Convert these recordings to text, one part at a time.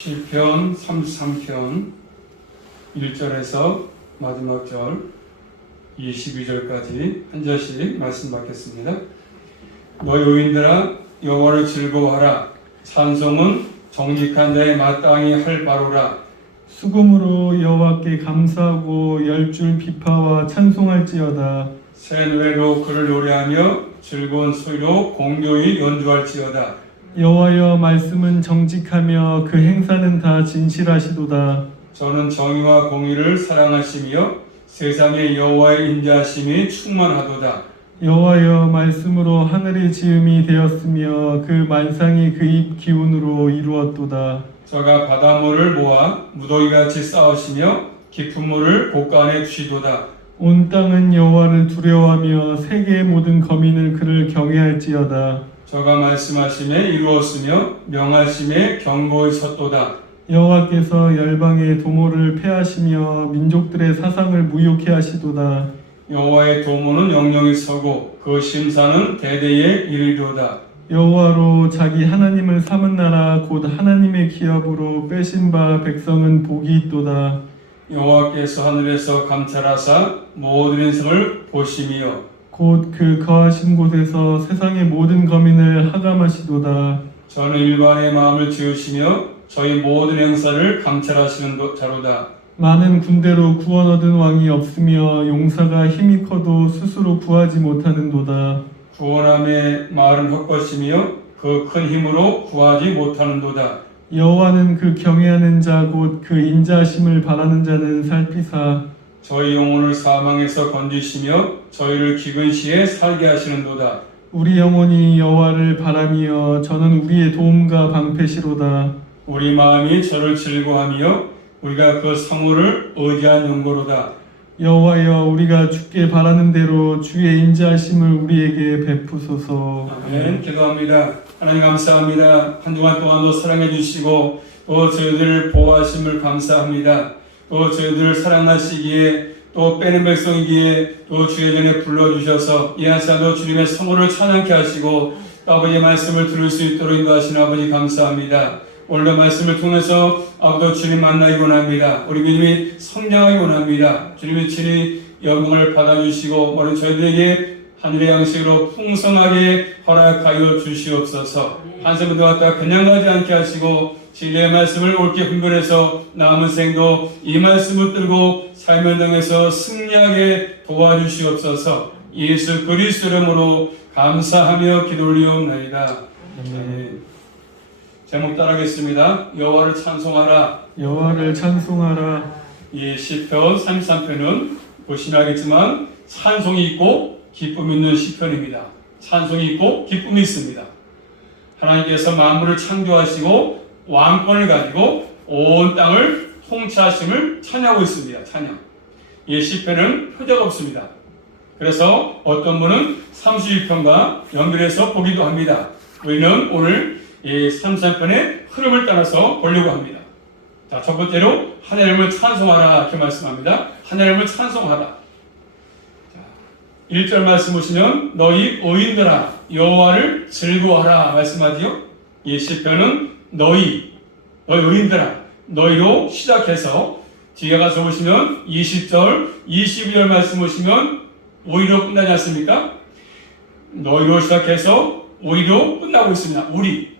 시편 33편 1절에서 마지막 절 22절까지 한 절씩 말씀 받겠습니다. 너희 의인들아 여호와를 즐거워하라. 찬송은 정직한 자의 마땅히 할 바로라. 수금으로 여호와께 감사하고 열줄 비파와 찬송할지어다. 새 노래로 그를 노래하며 즐거운 소리로 공료히 연주할지어다. 여호와여 말씀은 정직하며 그 행사는 다 진실하시도다. 저는 정의와 공의를 사랑하시며 세상에 여호와의 인자하심이 충만하도다. 여호와여 말씀으로 하늘의 지음이 되었으며 그 만상이 그 입 기운으로 이루었도다. 저가 바닷물을 모아 무더기같이 쌓으시며 깊은 물을 곳간에 두시도다. 온 땅은 여호와를 두려워하며 세계의 모든 거민을 그를 경외할지어다. 저가 말씀하심에 이루었으며 명하심에 견고히 섰도다. 여호와께서 열방의 도모를 패하시며 민족들의 사상을 무욕케 하시도다. 여호와의 도모는 영영히 서고 그 심사는 대대에 이르리로다. 여호와로 자기 하나님을 삼은 나라 곧 하나님의 기업으로 빼신 바 백성은 복이 있도다. 여호와께서 하늘에서 감찰하사 모든 인생을 보시며 곧 그 거하신 곳에서 세상의 모든 거민을 하감하시도다. 저는 일반의 마음을 지으시며 저희 모든 행사를 감찰하시는 자로다. 많은 군대로 구원 얻은 왕이 없으며 용사가 힘이 커도 스스로 구하지 못하는도다. 구원함의 말은 헛것이며 그 큰 힘으로 구하지 못하는도다. 여호와는 그 경외하는 자 곧 그 인자하심을 바라는 자는 살피사 저희 영혼을 사망에서 건지시며 저희를 기근 시에 살게 하시는도다. 우리 영혼이 여호와를 바라며 저는 우리의 도움과 방패시로다. 우리 마음이 저를 즐거워하며 우리가 그 성호를 의지한 용고로다. 여호와여 우리가 주께 바라는 대로 주의 인자하심을 우리에게 베푸소서. 아멘. 기도합니다. 하나님 감사합니다. 한 주간 동안도 사랑해 주시고 또 저희들을 보호하심을 감사합니다. 또 저희들을 사랑하시기에 또 빼는 백성이기에 또 주의 전에 불러주셔서 이 한 시간도 주님의 성호를 찬양케 하시고 또 아버지의 말씀을 들을 수 있도록 인도하시는 아버지 감사합니다. 오늘의 말씀을 통해서 아버지 주님 만나기 원합니다. 우리 믿음이 성장하기 원합니다. 주님이 친히 영광을 받아주시고 오늘 저희들에게 하늘의 양식으로 풍성하게 허락하여 주시옵소서. 한숨도 왔다 그냥 가지 않게 하시고 진리의 말씀을 옳게 분별해서 남은 생도 이 말씀을 들고 삶을 통해서 승리하게 도와주시옵소서. 예수 그리스도 이름으로 감사하며 기도 올리옵나이다. 제목 따라하겠습니다. 여호와를 찬송하라. 여호와를 찬송하라. 이 시편 33편은 보시면 알겠지만 찬송이 있고 기쁨이 있는 시편입니다. 찬송이 있고 기쁨이 있습니다. 하나님께서 만물을 창조하시고 왕권을 가지고 온 땅을 통치하심을 찬양하고 있습니다. 찬양. 이 시편은 표제가 없습니다. 그래서 어떤 분은 32편과 연결해서 보기도 합니다. 우리는 오늘 이 33편의 흐름을 따라서 보려고 합니다. 자, 첫 번째로 하나님을 찬송하라 이렇게 말씀합니다. 하나님을 찬송하라. 1절 말씀 보시면 너희 의인들아 여호와를 즐거워하라 말씀하지요. 이 시편은 너희 의인들아 너희로 시작해서 뒤에 가서 보시면 20절 22절 말씀 보시면 오히려 끝나지 않습니까? 너희로 시작해서 오히려 끝나고 있습니다. 우리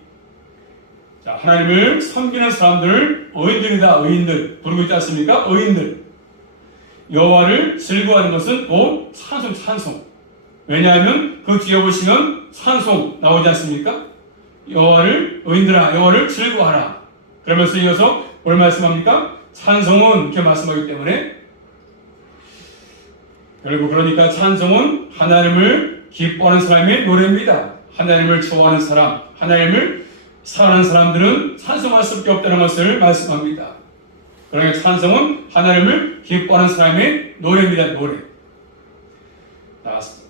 자, 하나님을 섬기는 사람들을 의인들이다. 의인들 부르고 있지 않습니까? 의인들. 여호와를 즐거워하는 것은 또 찬송. 왜냐하면 그 뒤에 보시면 찬송 나오지 않습니까? 의인들아 여호와를 즐거워하라. 그러면서 이어서 뭘 말씀합니까? 찬송은 이렇게 말씀하기 때문에 결국 그러니까 찬송은 하나님을 기뻐하는 사람의 노래입니다. 하나님을 좋아하는 사람, 하나님을 사랑하는 사람들은 찬송할 수밖에 없다는 것을 말씀합니다. 그러니까 찬송은 하나님을 기뻐하는 사람의 노래입니다. 노래.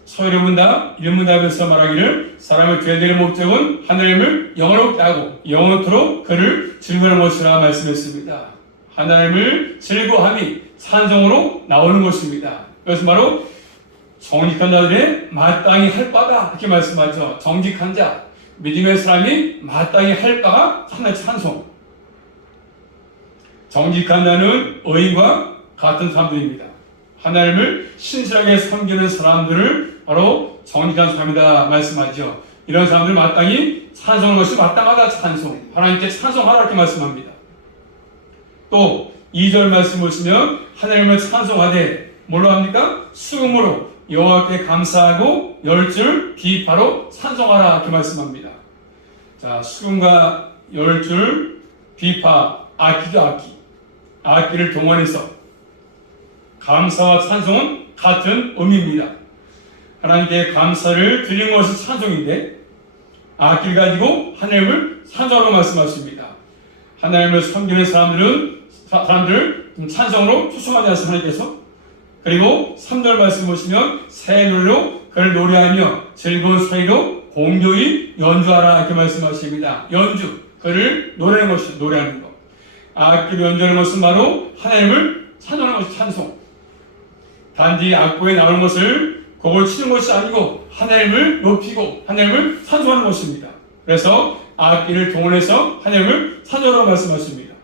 서유문답, 일문답에서 말하기를 사람의 죄들의 목적은 하나님을 영원롭게 하고 영원토록 그를 즐거워하는 것이라 말씀했습니다. 하나님을 즐거워함이 찬송으로 나오는 것입니다. 그것은 바로 정직한 자들의 마땅히 할 바다 이렇게 말씀하죠. 정직한 자, 믿음의 사람이 마땅히 할 바가 하나의 찬송. 정직한 자는 의인과 같은 사람들입니다. 하나님을 신실하게 섬기는 사람들을 바로 정직한 사람이다 말씀하죠. 이런 사람들 마땅히 찬송하는 것이 마땅하다. 찬송, 하나님께 찬송하라 이렇게 말씀합니다. 또 2절 말씀 보시면 하나님을 찬송하되 뭘로 합니까? 수금으로 여호와께 감사하고 열줄 비파로 찬송하라 이렇게 말씀합니다. 자, 수금과 열줄 비파, 악기죠. 악기를 동원해서 감사와 찬송은 같은 의미입니다. 하나님께 감사를 드리는 것이 찬송인데 악기를 가지고 하나님을 찬송하라고 말씀하십니다. 하나님을 섬기는 사람들 찬송으로 추수하지 않습니까? 하나님께서. 그리고 3절 말씀 보시면 새 노래로 그를 노래하며 즐거운 소리로 공교히 연주하라 이렇게 말씀하십니다. 연주, 그를 노래하는 것이 노래하는 것. 악기로 연주하는 것은 바로 하나님을 찬송하는 것이 찬송. 단지 악보에 나오는 것을 곡을 치는 것이 아니고 하나님을 높이고 하나님을 찬송하는 것입니다. 그래서 악기를 동원해서 하나님을 찬송하라고 말씀하십니다.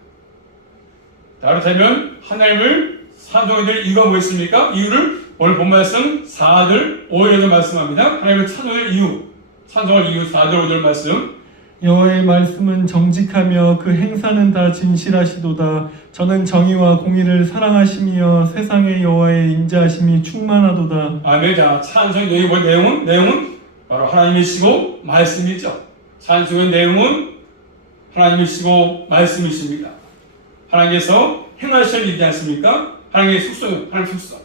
그렇다면 하나님을 찬송해야 될 이유가 뭐였습니까? 이유를 오늘 본 말씀 4절 5절에서 말씀합니다. 하나님을 찬송할 이유, 찬송할 이유 4절 5절 말씀. 여호와의 말씀은 정직하며 그 행사는 다 진실하시도다. 저는 정의와 공의를 사랑하시며 세상의 여호와의 인자하심이 충만하도다. 아멘. 자, 찬송의 내용은 바로 하나님이시고 말씀이죠. 찬송의 내용은 하나님이시고 말씀이십니다. 하나님께서 행하실 일이지 않습니까? 하나님의 숙성, 하나님 숙성.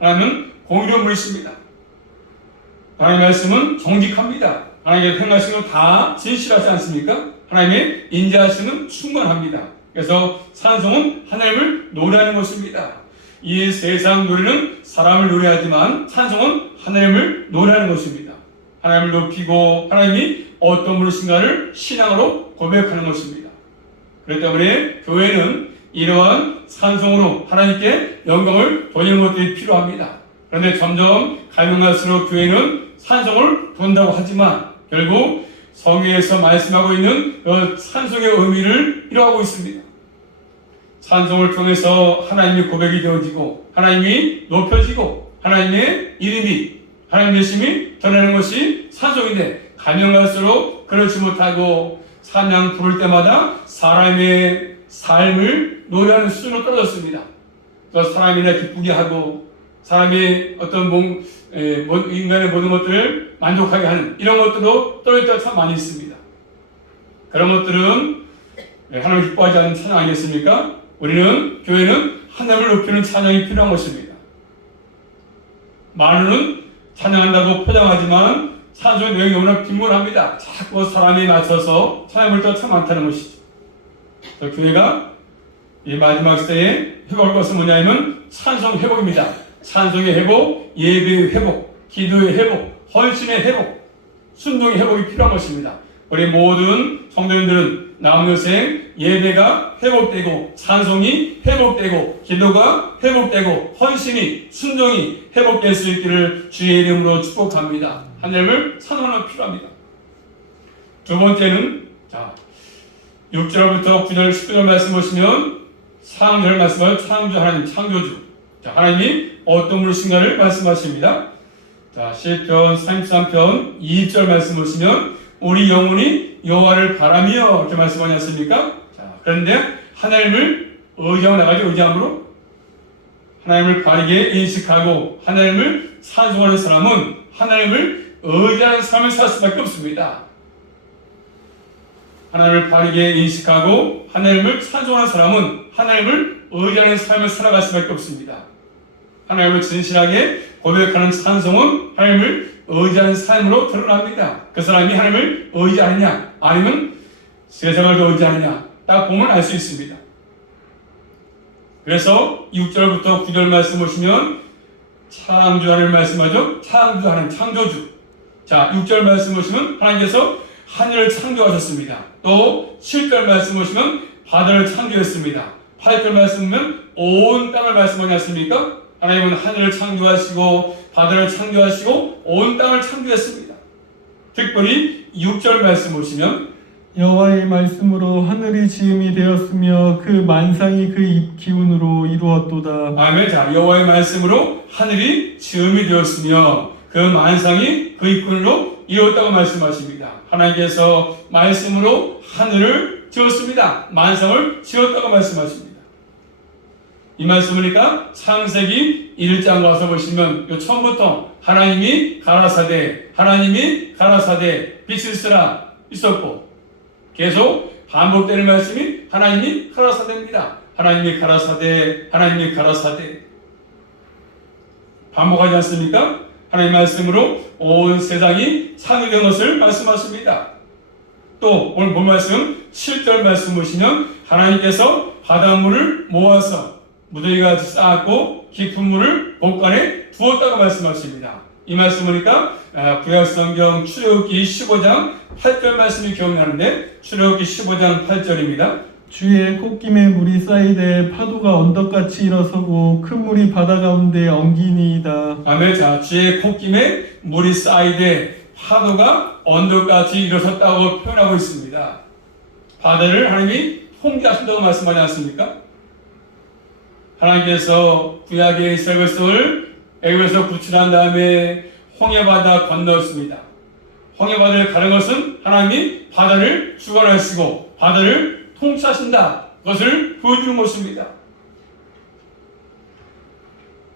하나님은 공의로운 분이십니다. 하나님의 말씀은 정직합니다. 하나님의 행하신 건 다 진실하지 않습니까? 하나님의 인자하심은 충만합니다. 그래서 찬송은 하나님을 노래하는 것입니다. 이 세상 노래는 사람을 노래하지만 찬송은 하나님을 노래하는 것입니다. 하나님을 높이고 하나님이 어떤 분이신가를 신앙으로 고백하는 것입니다. 그렇기 때문에 교회는 이러한 찬송으로 하나님께 영광을 돌리는 것들이 필요합니다. 그런데 점점 가면 갈수록 교회는 찬송을 본다고 하지만 결국 성경에서 말씀하고 있는 그 찬송의 의미를 잃어가고 있습니다. 찬송을 통해서 하나님의 고백이 되어지고 하나님이 높여지고 하나님의 이름이 하나님 되심이 드러나는 것이 찬송인데 가면 갈수록 그렇지 못하고 찬양 부를 때마다 사람의 삶을 노래하는 수준으로 떨어졌습니다. 또 사람이나 기쁘게 하고 사람의 어떤 인간의 모든 것들을 만족하게 하는 이런 것들도 떨어질 때가 참 많이 있습니다. 그런 것들은 하나님을 기뻐하지 않는 찬양 아니겠습니까? 우리는 교회는 하나님을 높이는 찬양이 필요한 것입니다. 많은 찬양한다고 포장하지만 찬송의 내용이 너무나 빈곤합니다. 자꾸 사람이 맞춰서 찬양을 또 참 많다는 것이죠. 교회가 이 마지막 시대에 회복할 것은 뭐냐면 찬송 회복입니다. 찬송의 회복, 예배의 회복, 기도의 회복, 헌신의 회복, 순종의 회복이 필요한 것입니다. 우리 모든 성도님들은 남은 여생 예배가 회복되고 찬송이 회복되고 기도가 회복되고 헌신이 순종이 회복될 수 있기를 주의 이름으로 축복합니다. 하나님을 찬송하는 필요합니다. 두 번째는 6절부터 9절 10절 말씀 보시면 창조를 말씀하여 창조 하나님 창조주. 하나님이 어떤 분이신가를 말씀하십니다. 시편 33편 2절 말씀 보시면 우리 영혼이 여호와를 바라며 이렇게 말씀하지 않습니까? 그런데 하나님을 의지함으로 하나님을 바르게 인식하고 하나님을 찬송하는 사람은 하나님을 의지하는 삶을 살 수밖에 없습니다. 하나님을 바르게 인식하고 하나님을 찬송하는 사람은 하나님을 의지하는 삶을 살아갈 수밖에 없습니다. 하나님을 진실하게 고백하는 찬송은 하나님을 의지하는 삶으로 드러납니다. 그 사람이 하나님을 의지하느냐 아니면 세상을 더 의지하느냐 딱 보면 알 수 있습니다. 그래서 6절부터 9절 말씀 보시면 창조하는 말씀하죠. 창조하는 창조주. 6절 말씀 보시면 하나님께서 하늘을 창조하셨습니다. 또 7절 말씀 보시면 바다를 창조했습니다. 8절 말씀 보면 온 땅을 말씀하지 않습니까? 하나님은 하늘을 창조하시고 바다를 창조하시고 온 땅을 창조했습니다. 특별히 6절 말씀 보시면 여호와의 말씀으로 하늘이 지음이 되었으며 그 만상이 그 입 기운으로 이루었도다. 아멘. 자, 여호와의 말씀으로 하늘이 지음이 되었으며 그 만상이 그 입군으로 이루었다고 말씀하십니다. 하나님께서 말씀으로 하늘을 지었습니다. 만상을 지었다고 말씀하십니다. 이 말씀이니까 창세기 1장 가서 보시면 요 처음부터 하나님이 가라사대 빛이 있으라 있었고 계속 반복되는 말씀이 하나님이 가라사대입니다. 하나님이 가라사대 반복하지 않습니까? 하나님 말씀으로 온 세상이 창조된 것을 말씀하십니다. 또 오늘 본 말씀 7절 말씀 보시면 하나님께서 바닷물을 모아서 무더기같이 쌓았고 깊은 물을 곳간에 두었다고 말씀하십니다. 이 말씀 보니까 구약성경 출애굽기 15장 8절 말씀이 기억나는데 출애굽기 15장 8절입니다. 주의 콧김에 물이 쌓이되 파도가 언덕같이 일어서고 큰 물이 바다 가운데 엉기니이다. 아멘. 자, 주의 콧김에 물이 쌓이되 파도가 언덕같이 일어섰다고 표현하고 있습니다. 바다를 하나님이 통제하신다고 말씀하지 않습니까? 하나님께서 구약의 이스라엘 백성을 애굽에서 구출한 다음에 홍해바다 건넜습니다. 홍해바다를 가는 것은 하나님이 바다를 주관하시고 바다를 통치하신다. 그것을 보여주는 것입니다.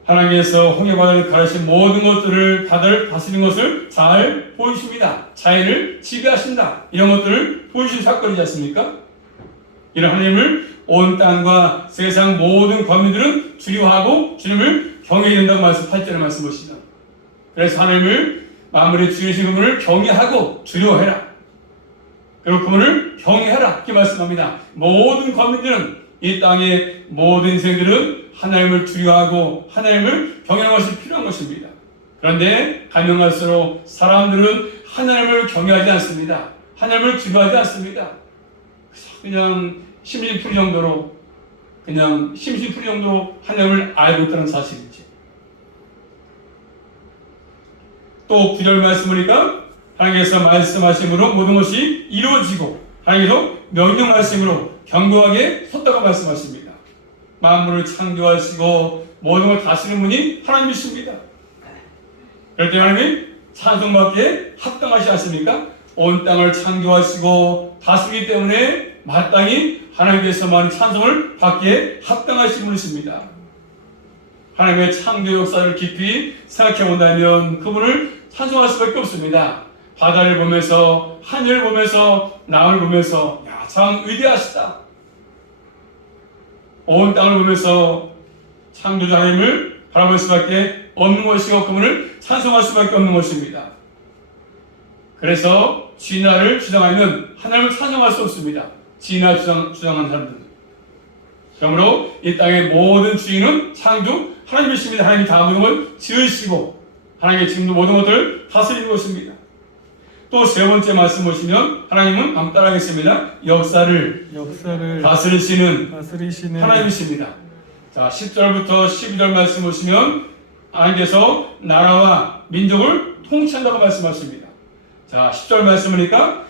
하나님께서 홍해바다를 가르친 모든 것들을 바다를 다스리는 것을 잘 보이십니다. 자연을 지배하신다. 이런 것들을 보여주신 사건이지 않습니까? 이런 하나님을 온 땅과 세상 모든 권민들은 두려워하고 주님을 경외해야 된다고 말씀 8절에 말씀하시죠. 그래서 하나님을 만물의 주이신 그분을 경외하고 두려워해라. 그리고 그분을 경외하라 이렇게 말씀합니다. 모든 권민들은 이 땅의 모든 인생들은 하나님을 두려워하고 하나님을 경외하는 것이 필요한 것입니다. 그런데 가면 갈수록 사람들은 하나님을 경외하지 않습니다. 하나님을 두려워하지 않습니다. 그냥 심심풀이 정도로 하나님을 알고 있다는 사실이지. 또 9절 말씀 보니까 하나님께서 말씀하심으로 모든 것이 이루어지고 하나님께서 명령 말씀으로 견고하게 섰다고 말씀하십니다. 만물을 창조하시고 모든 걸 다스리는 분이 하나님이십니다. 그럴 때 하나님이 찬송받기에 합당하시지 않습니까? 온 땅을 창조하시고 다스리기 때문에 마땅히 하나님께서만 찬송을 받기에 합당하신 분이십니다. 하나님의 창조 역사를 깊이 생각해 본다면 그분을 찬송할 수밖에 없습니다. 바다를 보면서 하늘을 보면서 남을 보면서 야, 참 위대하시다. 온 땅을 보면서 창조자 하나님을 바라볼 수밖에 없는 것이고 그분을 찬송할 수밖에 없는 것입니다. 그래서 진화를 주장하면 하나님을 찬송할 수 없습니다. 진화 주장한 사람들은. 그러므로 이 땅의 모든 주인은 창조 하나님이십니다. 하나님이 다 모든 걸 지으시고 하나님의 지금도 모든 것들을 다스리는 것입니다. 또 세 번째 말씀 보시면 하나님은 한번 따라하겠습니다. 역사를 다스리시는 하나님이십니다. 자, 10절부터 12절 말씀 보시면 하나님께서 나라와 민족을 통치한다고 말씀하십니다. 자, 10절 말씀이니까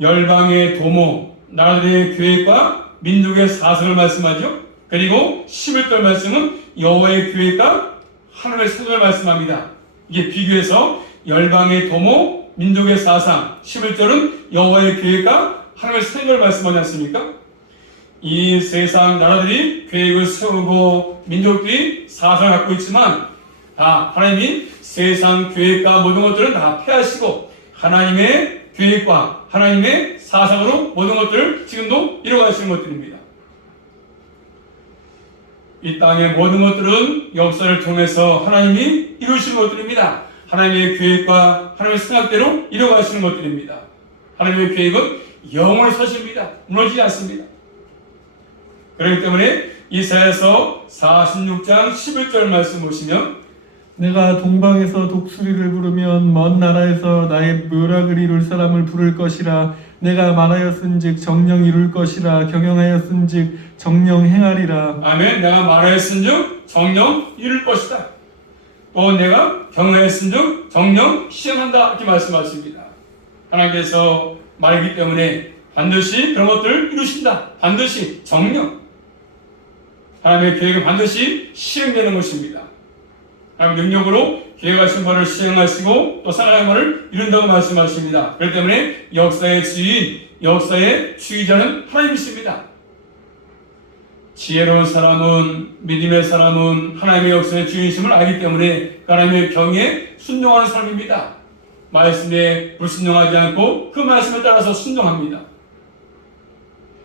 열방의 도모, 나라들의 계획과 민족의 사성을 말씀하죠. 그리고 11절 말씀은 여호와의 계획과 하나님의 사성을 말씀합니다. 이게 비교해서 열방의 도모, 민족의 사상, 11절은 여호와의 계획과 하나님의 생각을 말씀하지 않습니까? 이 세상 나라들이 계획을 세우고 민족들이 사상을 갖고 있지만 다 하나님이 세상 계획과 모든 것들은 다 폐하시고 하나님의 계획과 하나님의 사상으로 모든 것들을 지금도 이루어가시는 것들입니다. 이 땅의 모든 것들은 역사를 통해서 하나님이 이루시는 것들입니다. 하나님의 계획과 하나님의 생각대로 이루어가시는 것들입니다. 하나님의 계획은 영원히 서십니다. 무너지지 않습니다. 그렇기 때문에 이사야서 46장 11절 말씀 보시면 내가 동방에서 독수리를 부르면 먼 나라에서 나의 묘락을 이룰 사람을 부를 것이라. 내가 말하였은즉 정령 이룰 것이라. 경영하였은즉 정령 행하리라. 아멘. 내가 말하였은즉 정령 이룰 것이다. 또 내가 경영하였은즉 정령 시행한다. 이렇게 말씀하십니다. 하나님께서 말이기 때문에 반드시 그런 것들을 이루신다. 반드시 정령. 하나님의 계획은 반드시 시행되는 것입니다. 하나님 능력으로 계획하신 바를 시행하시고 또 살아가는 바를 이룬다고 말씀하십니다. 그렇기 때문에 역사의 주인, 역사의 주의자는 하나님이십니다. 지혜로운 사람은, 믿음의 사람은 하나님의 역사의 주인이심을 알기 때문에 하나님의 경에 순종하는 사람입니다. 말씀에 불순종하지 않고 그 말씀에 따라서 순종합니다.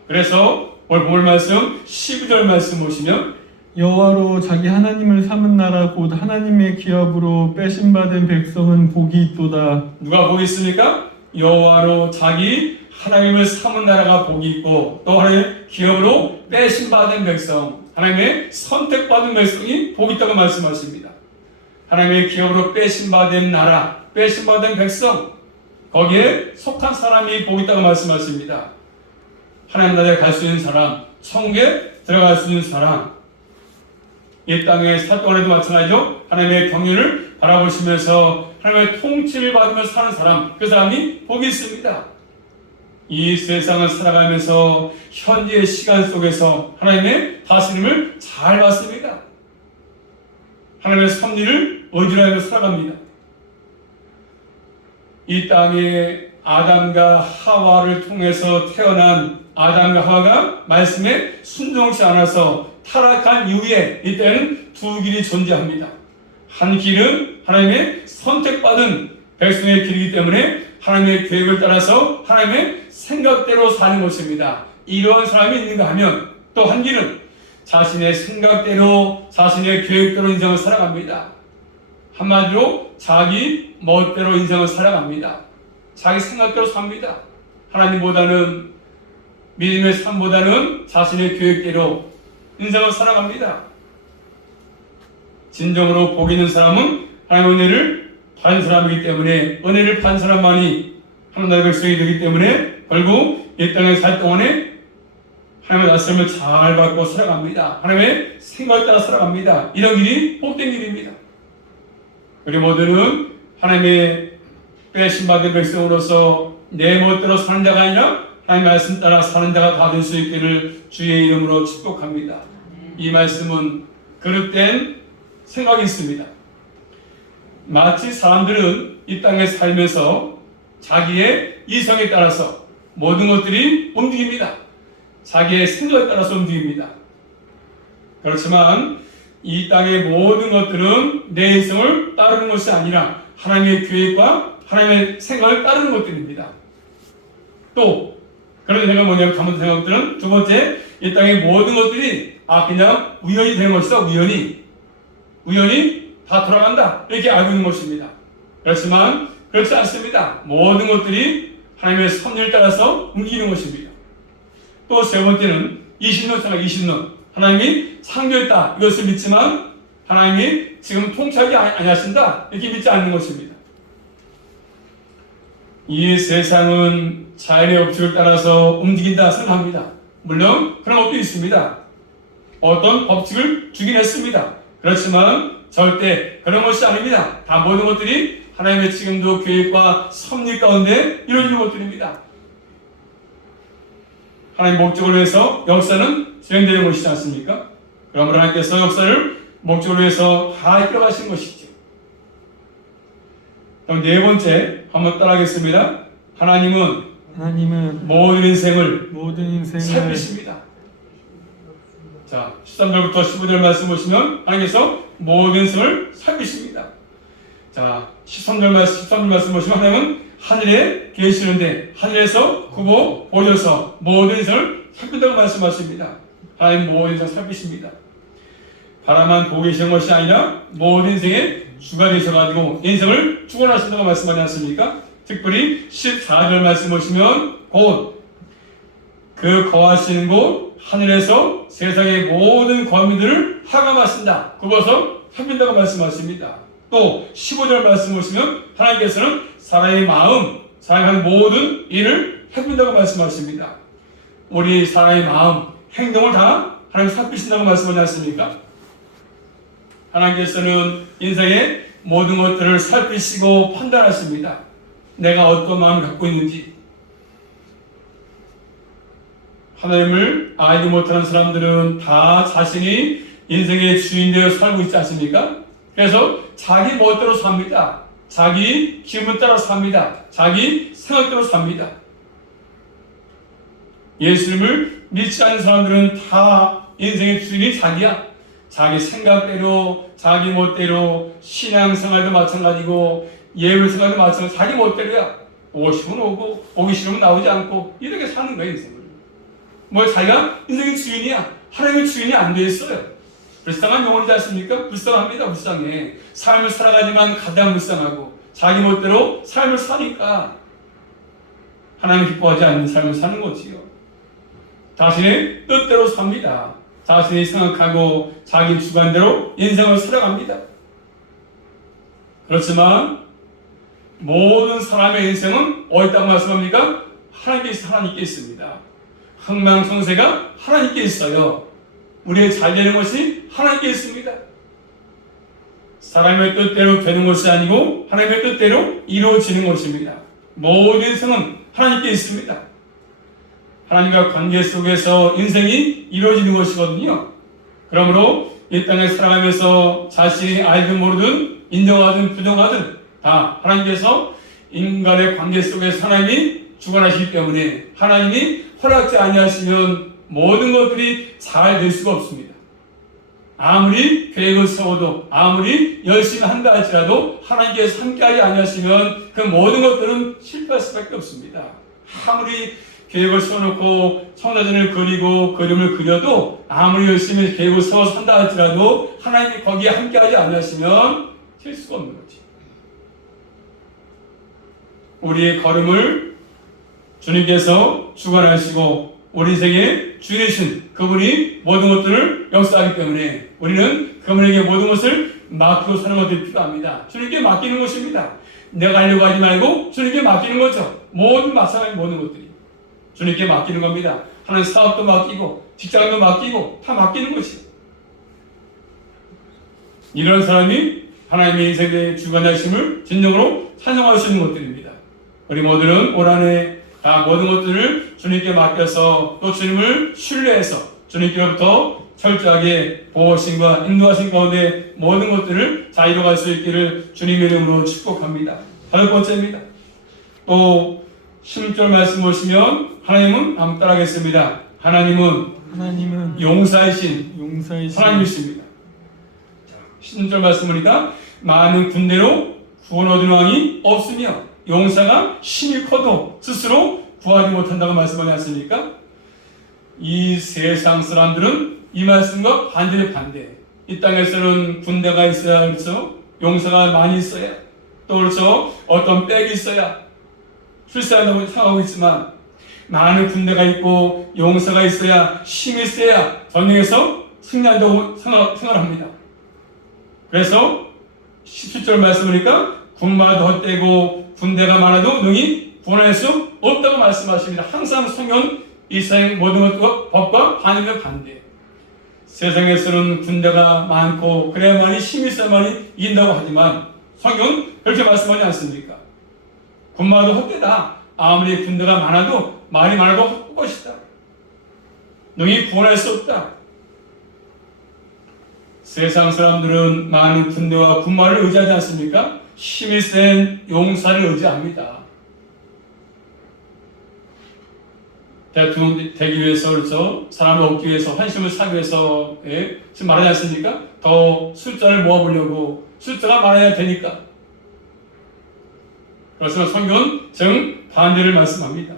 그래서 오늘 볼 말씀 12절 말씀 보시면 여호와로 자기 하나님을 삼은 나라 곧 하나님의 기업으로 빼심받은 백성은 복이 있도다. 누가 복이 있습니까? 여호와로 자기 하나님을 삼은 나라가 복이 있고 또 하나님의 기업으로 빼심받은 백성, 하나님의 선택받은 백성이 복이 있다고 말씀하십니다. 하나님의 기업으로 빼심받은 나라, 빼심받은 백성, 거기에 속한 사람이 복이 있다고 말씀하십니다. 하나님 나라에 갈 수 있는 사람, 천국에 들어갈 수 있는 사람, 이 땅에 살 동안에도 마찬가지죠. 하나님의 경륜을 바라보시면서 하나님의 통치를 받으면서 사는 사람, 그 사람이 복이 있습니다. 이 세상을 살아가면서 현재의 시간 속에서 하나님의 다스림을 잘 받습니다. 하나님의 섭리를 의지하며 살아갑니다. 이 땅에 아담과 하와를 통해서 태어난 아담과 하와가 말씀에 순종치 않아서 타락한 이후에 이때는 두 길이 존재합니다. 한 길은 하나님의 선택받은 백성의 길이기 때문에 하나님의 계획을 따라서 하나님의 생각대로 사는 것입니다. 이러한 사람이 있는가 하면 또 한 길은 자신의 생각대로 자신의 계획대로 인생을 살아갑니다. 한마디로 자기 멋대로 인생을 살아갑니다. 자기 생각대로 삽니다. 하나님보다는, 믿음의 삶보다는 자신의 계획대로 인생을 살아갑니다. 진정으로 복 있는 사람은 하나님의 은혜를 받은 사람이기 때문에, 은혜를 받은 사람만이 하나님의 백성이 되기 때문에 결국 이 땅에 살 동안에 하나님의 말씀을 잘 받고 살아갑니다. 하나님의 생각에 따라 살아갑니다. 이런 길이 복된 길입니다. 우리 모두는 하나님의 빼심받은 백성으로서 내 멋대로 사는 자가 아니라 하나님의 말씀 따라 사는 자가 다 될 수 있기를 주의 이름으로 축복합니다. 이 말씀은 그릇된 생각이 있습니다. 마치 사람들은 이 땅에 살면서 자기의 이성에 따라서 모든 것들이 움직입니다. 자기의 생각에 따라서 움직입니다. 그렇지만 이 땅의 모든 것들은 내 이성을 따르는 것이 아니라 하나님의 계획과 하나님의 생각을 따르는 것들입니다. 또 그런 생각은 뭐냐면, 잘못된 생각들은 두 번째, 이 땅의 모든 것들이 그냥 우연히 되는 것이다. 우연히 다 돌아간다, 이렇게 알고 있는 것입니다. 그렇지만 그렇지 않습니다. 모든 것들이 하나님의 섭리를 따라서 움직이는 것입니다. 또 세 번째는 20년 하나님이 창조했다, 이것을 믿지만 하나님이 지금 통치하지 아니하신다, 이렇게 믿지 않는 것입니다. 이 세상은 자연의 법칙을 따라서 움직인다 생각합니다. 물론 그런 것도 있습니다. 어떤 법칙을 주긴 했습니다. 그렇지만 절대 그런 것이 아닙니다. 다 모든 것들이 하나님의 지금도 계획과 섭리 가운데 이루어지는 것들입니다. 하나님 목적을 위해서 역사는 진행되는 것이지 않습니까? 그러므로 하나님께서 역사를 목적을 위해서 다 이끌어가시는 것이죠. 그럼 네 번째 한번 따라하겠습니다. 하나님은 모든 인생을 살피십니다. 자, 13절부터 15절 말씀 보시면 하나님께서 모든 인생을 살피십니다. 자, 13절 말씀 보시면 하나님은 하늘에 계시는데 하늘에서 구보 보셔서 모든 인생을 살핀다고 말씀하십니다. 하나님 모든 인생을 살피십니다. 바라만 보고 계시는 것이 아니라 모든 인생의 주가 되셔가지고 인생을 주관하신다고 말씀하지 않습니까? 특별히 14절 말씀 보시면 곧 그 거하시는 곳 하늘에서 세상의 모든 거민들을 하감하신다, 그것을 살핀다고 말씀하십니다. 또 15절 말씀 보시면 하나님께서는 사람의 마음, 사람의 모든 일을 살핀다고 말씀하십니다. 우리 사람의 마음, 행동을 다 하나님 살피신다고 말씀하지 않습니까? 하나님께서는 인생의 모든 것들을 살피시고 판단하십니다. 내가 어떤 마음을 갖고 있는지, 하나님을 알지 못하는 사람들은 다 자신이 인생의 주인 되어 살고 있지 않습니까? 그래서 자기 멋대로 삽니다. 자기 기분 따라 삽니다. 자기 생각대로 삽니다. 예수님을 믿지 않는 사람들은 다 인생의 주인이 자기야. 자기 생각대로, 자기 멋대로, 신앙생활도 마찬가지고, 예배생활도 마찬가지고, 자기 멋대로야. 오고 싶으면 오고, 오기 싫으면 나오지 않고, 이렇게 사는 거야, 인생을. 뭐, 자기가 인생의 주인이야. 하나님의 주인이 안 돼 있어요. 불쌍한 영혼이지 않습니까? 불쌍합니다, 불쌍해. 삶을 살아가지만 가장 불쌍하고, 자기 멋대로 삶을 사니까, 하나님 기뻐하지 않는 삶을 사는 거지요. 자신의 뜻대로 삽니다. 자신이 생각하고 자기 주관대로 인생을 살아갑니다. 그렇지만 모든 사람의 인생은 어디다고 말씀합니까? 하나님께 있습니다. 흥망성쇠가 하나님께 있어요. 우리의 잘되는 것이 하나님께 있습니다. 사람의 뜻대로 되는 것이 아니고 하나님의 뜻대로 이루어지는 것입니다. 모든 인생은 하나님께 있습니다. 하나님과 관계 속에서 인생이 이루어지는 것이거든요. 그러므로 이 땅에 살아가면서 자신이 알든 모르든 인정하든 부정하든 다 하나님께서 인간의 관계 속에서 하나님이 주관하시기 때문에 하나님이 허락지 아니하시면 모든 것들이 잘 될 수가 없습니다. 아무리 계획을 세워도 아무리 열심히 한다 할지라도 하나님께서 함께하지 아니하시면 그 모든 것들은 실패할 수밖에 없습니다. 아무리 계획을 세워놓고 성사진을 그리고 그림을 그려도 아무리 열심히 계획을 세워서 한다 할지라도 하나님이 거기에 함께하지 아니하시면 될 수가 없는 거지. 우리의 걸음을 주님께서 주관하시고 우리 인생의 주인이신 그분이 모든 것들을 역사하기 때문에 우리는 그분에게 모든 것을 맡기고 사는 것들이 필요합니다. 주님께 맡기는 것입니다. 내가 하려고 하지 말고 주님께 맡기는 거죠. 모든 마찬가지 모든 것들이 주님께 맡기는 겁니다. 하는 사업도 맡기고 직장도 맡기고 다 맡기는 것이에요. 이런 사람이 하나님의 인생의 주관자심을 진정으로 찬양할 수 있는 것들입니다. 우리 모두는 올 한해 다 모든 것들을 주님께 맡겨서 또 주님을 신뢰해서 주님께로부터 철저하게 보호하심과 인도하심 가운데 모든 것들을 다 이뤄갈 수 있기를 주님의 이름으로 축복합니다. 다섯 번째입니다. 또 16절 말씀 보시면 하나님은 다음 따라하겠습니다. 하나님은 용사이신 하나님이십니다. 16절 말씀 보니까 많은 군대로 구원 얻은 왕이 없으며 용사가 힘이 커도 스스로 구하지 못한다고 말씀하지 않습니까? 이 세상 사람들은 이 말씀과 반대의 반대. 이 땅에서는 군대가 있어야 그렇죠. 용사가 많이 있어야 또 그렇죠. 어떤 백이 있어야 출세한다고 생각하고 있지만 많은 군대가 있고 용사가 있어야 힘이 있어야 전쟁에서 승리한다고 생각합니다. 그래서 17절 말씀 보니까 군마도 헛되고 군대가 많아도 능히 구원할 수 없다고 말씀하십니다. 항상 성경은 이 세상 모든 것과 법과 반대면 반대. 세상에서는 군대가 많고 그래야만이 힘이 있어야만이 이긴다고 하지만 성경은 그렇게 말씀하지 않습니까? 군마도 헛되다. 아무리 군대가 많아도 말이 많아도 헛것이다. 능히 구원할 수 없다. 세상 사람들은 많은 군대와 군마를 의지하지 않습니까? 힘이 센 용사를 의지합니다. 대통령 되기 위해서 그렇죠. 사람을 얻기 위해서 환심을 사기 위해서 지금 말하지 않습니까? 더 숫자를 모아보려고 숫자가 많아야 되니까. 그래서 성경은 정 반대를 말씀합니다.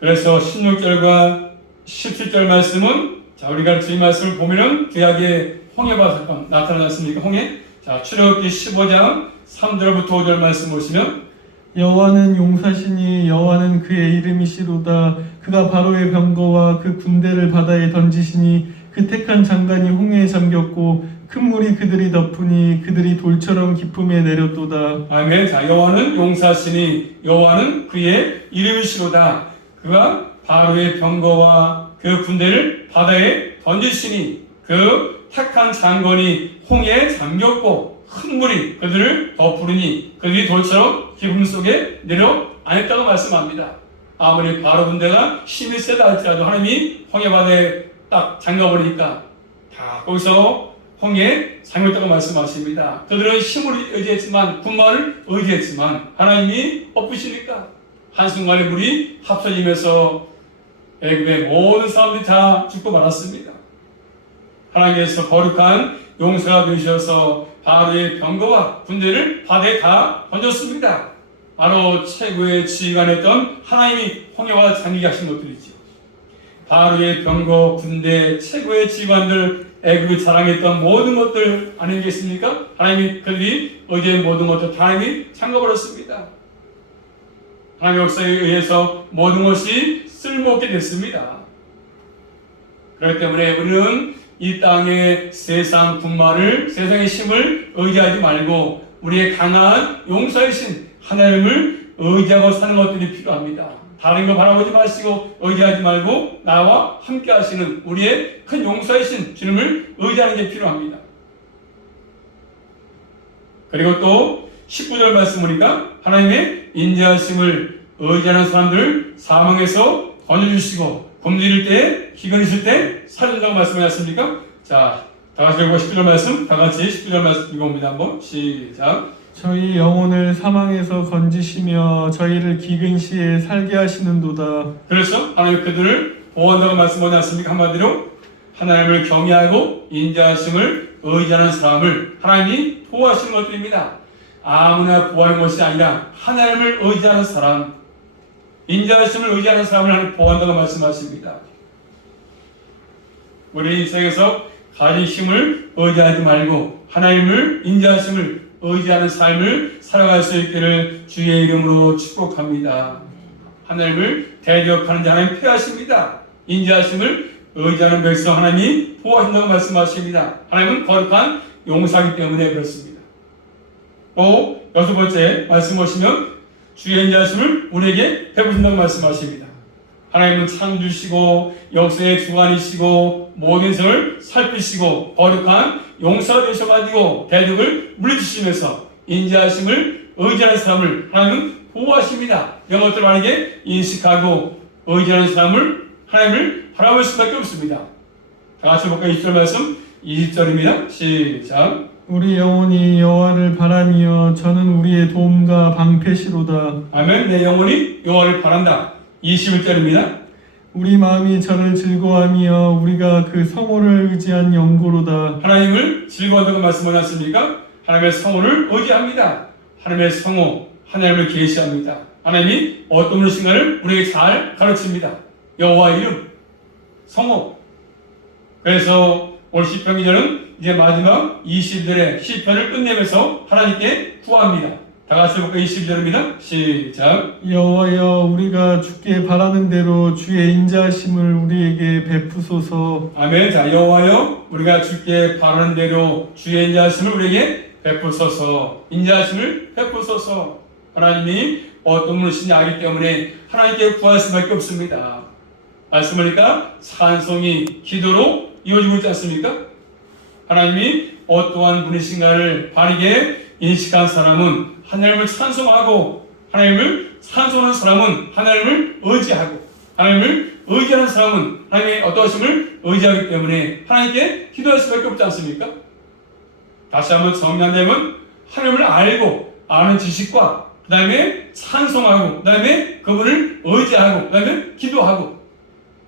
그래서 16절과 17절 말씀은 자 우리가 주의 말씀을 보면은 구약의 홍해바 사건 나타나지 않습니까? 홍해. 자 출애굽기 15장 3절부터 5절 말씀 보시면 여호와는 용사시니 여호와는 그의 이름이시로다. 그가 바로의 병거와 그 군대를 바다에 던지시니 그 택한 장관이 홍해에 잠겼고 큰 물이 그들이 덮으니 그들이 돌처럼 깊음에 내렸도다. 아멘. 자 여호와는 용사시니 여호와는 그의 이름이시로다. 그가 바로의 병거와 그 군대를 바다에 던지시니 그 택한 장관이 홍해에 잠겼고 큰 물이 그들을 덮으니 그들이 돌처럼 깊음 속에 내려 앉았다고 말씀합니다. 아무리 바로 군대가 힘이 세다 할지라도 하나님이 홍해바다에 딱 잠가버리니까 다 거기서 홍해 잠겼다고 말씀하십니다. 그들은 힘을 의지했지만 군마를 의지했지만 하나님이 엎으시니까 한순간에 물이 합쳐지면서 애굽의 모든 사람들이 다 죽고 말았습니다. 하나님께서 거룩한 용서가 되셔서 바로의 병거와 군대를 바다에 다 던졌습니다. 바로 최고의 지휘관이었던 하나님이 홍해와 잠기게 하신 것들이죠. 바로의 병거, 군대, 최고의 지휘관들, 애굽이 자랑했던 모든 것들 아니겠습니까? 하나님이 그들이 의지의 모든 것들 다 하나님이 잠가버렸습니다. 하나님의 역사에 의해서 모든 것이 쓸모없게 됐습니다. 그렇기 때문에 우리는 이 땅의 세상 분마를, 세상의 힘을 의지하지 말고 우리의 강한 용서의 신 하나님을 의지하고 사는 것들이 필요합니다. 다른 거 바라보지 마시고 의지하지 말고 나와 함께 하시는 우리의 큰 용서의 신 주님을 의지하는 게 필요합니다. 그리고 또 19절 말씀 보니까 하나님의 인자하심을 의지하는 사람들 사망에서 건져주시고 굶주릴 때, 기근 있을 때 살린다고 말씀하셨습니까? 자, 다 같이 읽고 19절 말씀, 다 같이 19절 말씀 읽어봅니다. 한번 시작. 저희 영혼을 사망에서 건지시며 저희를 기근 시에 살게 하시는도다. 그래서 하나님 그들을 보호한다고 말씀하지 않습니까? 한마디로 하나님을 경외하고 인자하심을 의지하는 사람을 하나님이 보호하시는 것들입니다. 아무나 보호하는 것이 아니라 하나님을 의지하는 사람, 인자하심을 의지하는 사람을 하나님 보호한다고 말씀하십니다. 우리 인생에서 가진 힘을 의지하지 말고 하나님을 인자하심을 의지하는 삶을 살아갈 수 있기를 주의 이름으로 축복합니다. 하나님을 대적하는 자 하나님 패하십니다. 인자하심을 의지하는 백성 하나님이 보호하신다고 말씀하십니다. 하나님은 거룩한 용사이기 때문에 그렇습니다. 또 여섯 번째 말씀 보시면 주의 인자하심을 우리에게 베푸신다고 말씀하십니다. 하나님은 창조주시고 역사의 주관이시고 모든 인생을 살피시고 거룩한 용사가 되셔가지고 대적을 물리치시면서 인자하심을 의지하는 사람을 하나님은 보호하십니다. 이런 것들을 만약에 인식하고 의지하는 사람을 하나님을 바라볼 수밖에 없습니다. 다 같이 볼까요? 20절 말씀 20절입니다. 시작. 우리 영혼이 여호와를 바라니여 저는 우리의 도움과 방패시로다. 아멘. 내 영혼이 여호와를 바란다. 21절입니다. 우리 마음이 저를 즐거워하며 우리가 그 성호를 의지한 영고로다. 하나님을 즐거워한다고 말씀하셨습니까? 하나님의 성호를 의지합니다. 하나님의 성호, 하나님을 계시합니다. 하나님이 어떤 분이신가를 우리에게 잘 가르칩니다. 여호와 이름, 성호. 그래서 올 시편 기자는 이제 마지막 20절의 시편을 끝내면서 하나님께 구합니다. 다 같이 볼까요? 20절입니다. 시작. 여호와여 우리가 주께 바라는 대로 주의 인자하심을 우리에게 베푸소서. 아멘. 자, 여호와여 우리가 주께 바라는 대로 주의 인자하심을 우리에게 베푸소서. 인자하심을 베푸소서. 하나님이 어떤 분이신지 알기 때문에 하나님께 구할 수밖에 없습니다. 말씀하니까 찬송이 기도로 이루어지고 있지 않습니까? 하나님이 어떠한 분이신가를 바르게 인식한 사람은 하나님을 찬송하고 하나님을 찬송하는 사람은 하나님을 의지하고 하나님을 의지하는 사람은 하나님의 어떠하심을 의지하기 때문에 하나님께 기도할 수밖에 없지 않습니까? 다시 한번 정리한다면 하나님을 알고 아는 지식과 그 다음에 찬송하고 그 다음에 그분을 의지하고 그 다음에 기도하고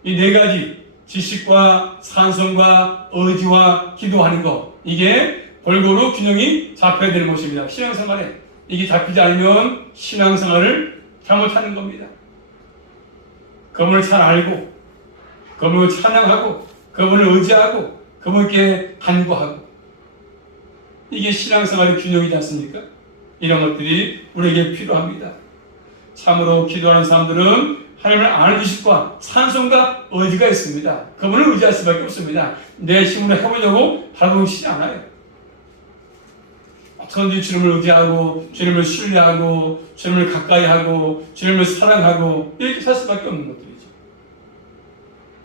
이 네 가지 지식과 찬송과 의지와 기도하는 것 이게 골고루 균형이 잡혀야 되는 것입니다. 신앙생활에 이게 잡히지 않으면 신앙생활을 잘못하는 겁니다. 그분을 잘 알고 그분을 찬양하고 그분을 의지하고 그분께 간구하고 이게 신앙생활의 균형이지 않습니까? 이런 것들이 우리에게 필요합니다. 참으로 기도하는 사람들은 하나님을 아는 지식과 찬송과 의지가 있습니다. 그분을 의지할 수밖에 없습니다. 내 힘으로 해보려고 바라보고 싶지 않아요. 어떤지 주님을 의지하고 주님을 신뢰하고 주님을 가까이 하고 주님을 사랑하고 이렇게 살 수밖에 없는 것들이죠.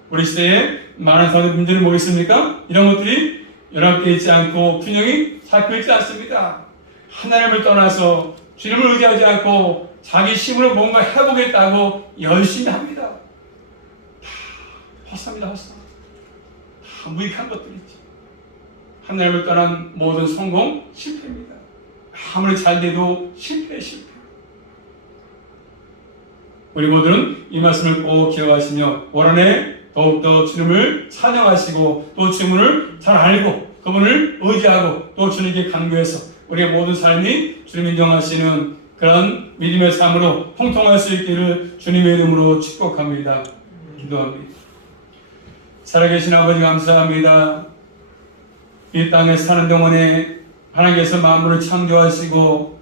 우리 시대에 많은 사람들 문제는 뭐겠습니까? 이런 것들이 연합되어 있지 않고 균형이 잡혀 있지 않습니다. 하나님을 떠나서 주님을 의지하지 않고 자기 힘으로 뭔가 해보겠다고 열심히 합니다. 다 헛삽니다, 헛삽. 다 무익한 것들이지. 하나님을 떠난 모든 성공 실패입니다. 아무리 잘 돼도 실패. 우리 모두는 이 말씀을 꼭 기억하시며 올 한해 더욱더 주님을 찬양하시고 또 주님을 잘 알고 그분을 의지하고 또 주님께 간구해서 우리의 모든 삶이 주님 인정하시는 그런 믿음의 삶으로 통통할 수 있기를 주님의 이름으로 축복합니다. 기도합니다. 살아계신 아버지 감사합니다. 이 땅에 사는 동안에 하나님께서 만물을 창조하시고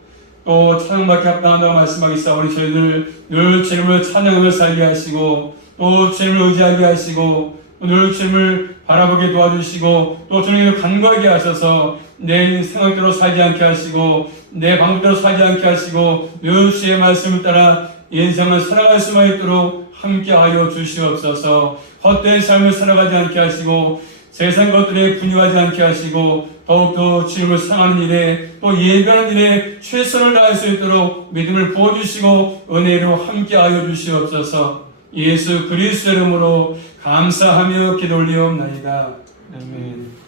또 찬양받기 합당하다고 말씀하기사오니 저희들 늘 주님을 찬양하며 살게 하시고 또 주님을 의지하게 하시고 늘 주님을 바라보게 도와주시고 또 주님을 간구하게 하셔서 내 생각대로 살지 않게 하시고 내 방법대로 살지 않게 하시고 늘 주의 말씀을 따라 인생을 살아갈 수만 있도록 함께하여 주시옵소서. 헛된 삶을 살아가지 않게 하시고 세상 것들에 분유하지 않게 하시고 더욱더 주님을 사랑하는 일에 또 예배하는 일에 최선을 다할 수 있도록 믿음을 부어주시고 은혜로 함께하여 주시옵소서. 예수 그리스도 이름으로 감사하며 기도 올리옵나이다. 아멘.